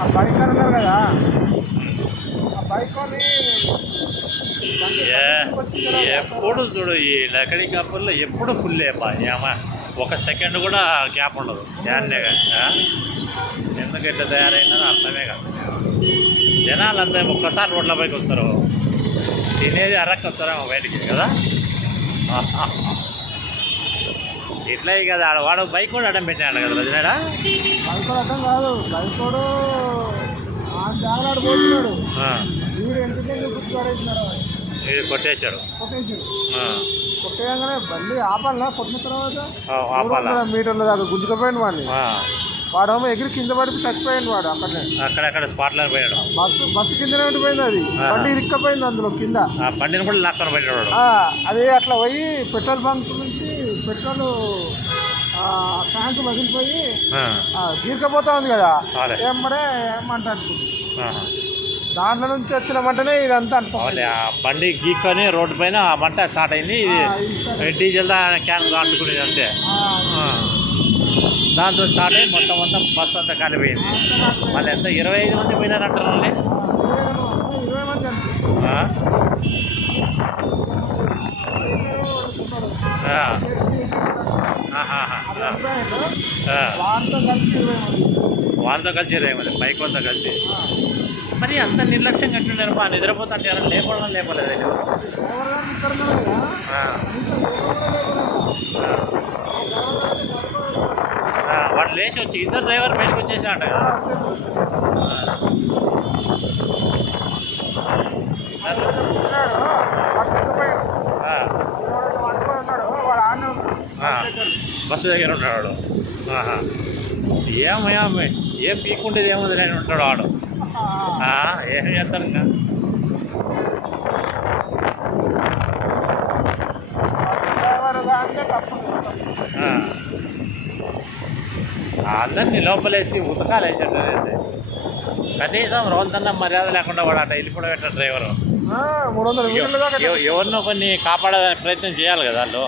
ఆ బైక్ అని ఉన్నారు కదా, ఆ బైక్ కొని ఎప్పుడు చూడు ఈ లకడీ కప్పుల్లో ఎప్పుడు ఫుల్ ఏమా ఏమా ఒక సెకండ్ కూడా గ్యాప్ ఉండదు యాన్నే కానీ ఎందుకు ఎట్లా తయారైందని అర్థమే కాదు. జనాలు అంతా ఒక్కసారి రోడ్ల పైకి వస్తారు, తినేది అరక్క వస్తారేమో బయటికి కదా. ఇట్లా కదా వాడు బైక్ కూడా అడ్డం పెట్టాడు కదా రజనాడా. బైక్ అర్థం కాదు, బైక్ కూడా జాగ్రత్త పోతున్నాడు, వీడు ఎందుకంటే గుర్తుపడేసినాడు, ఇది కొట్టేశాడు. కొట్టేయగానే బండి ఆపాలా, కొట్టిన తర్వాత మీటర్ల దాకా గుంజుకపోయాడు వాడిని. వాడేమో ఎగిరి కింద పడి చచ్చిపోయాడు వాడు అక్కడనే, అక్కడక్కడ స్పాట్లో పోయాడు. బస్సు కిందనే ఉండిపోయింది, అది బండి ఇరిక్కపోయింది అందులో కింద, బండిని కూడా లాక్కొని పోయాడు. అది అట్లా పోయి పెట్రోల్ బంక్ నుంచి పెట్రోల్ ట్యాంక్ వదిలిపోయి గీర్కపోతా ఉంది కదా, ఏమరే ఏమంటారు దాంట్లో నుంచి వచ్చిన మంటనే ఇదంతా అనుకోవాలి. బండి గీక్కొని రోడ్డు పైన ఆ మంట స్టార్ట్ అయింది. ఇది డీజిల్ క్యాన్ అంటుకునేది అంతే. దాంతో స్టార్ట్ అయ్యి మొత్తం బస్సు అంతా కాలిపోయింది. మళ్ళీ ఎంత 25 మంది పోయినారంటారు వాళ్ళని. 20 మంది వాళ్ళతో కలిసి 20 మంది బైక్ వాళ్ళతో కలిసి. మరి అంత నిర్లక్ష్యం కట్టినారు బా, నిద్రపోతుంటే ఎవరైనా లేపడం లేపలేదు. వాడు లేచి వచ్చి ఇద్దరు డ్రైవర్ బయటకు వచ్చేసాడు. బస్సు దగ్గర ఉంటాడు. ఏం పీక్కుంటేది ఏముంది నేను ఉంటాడు వాడు. ఏం చేస్తాను ఇంకా. అందరినీ లోపలేసి ఉతకాలు వేసాడు అనేసి కనీసం రోజంతా మర్యాద లేకుండా వాడు అట్లా వెళ్ళిపోవడం పెట్టాడు డ్రైవరు. ఎవరినో కొన్ని కాపాడే ప్రయత్నం చేయాలి కదా వాళ్ళు.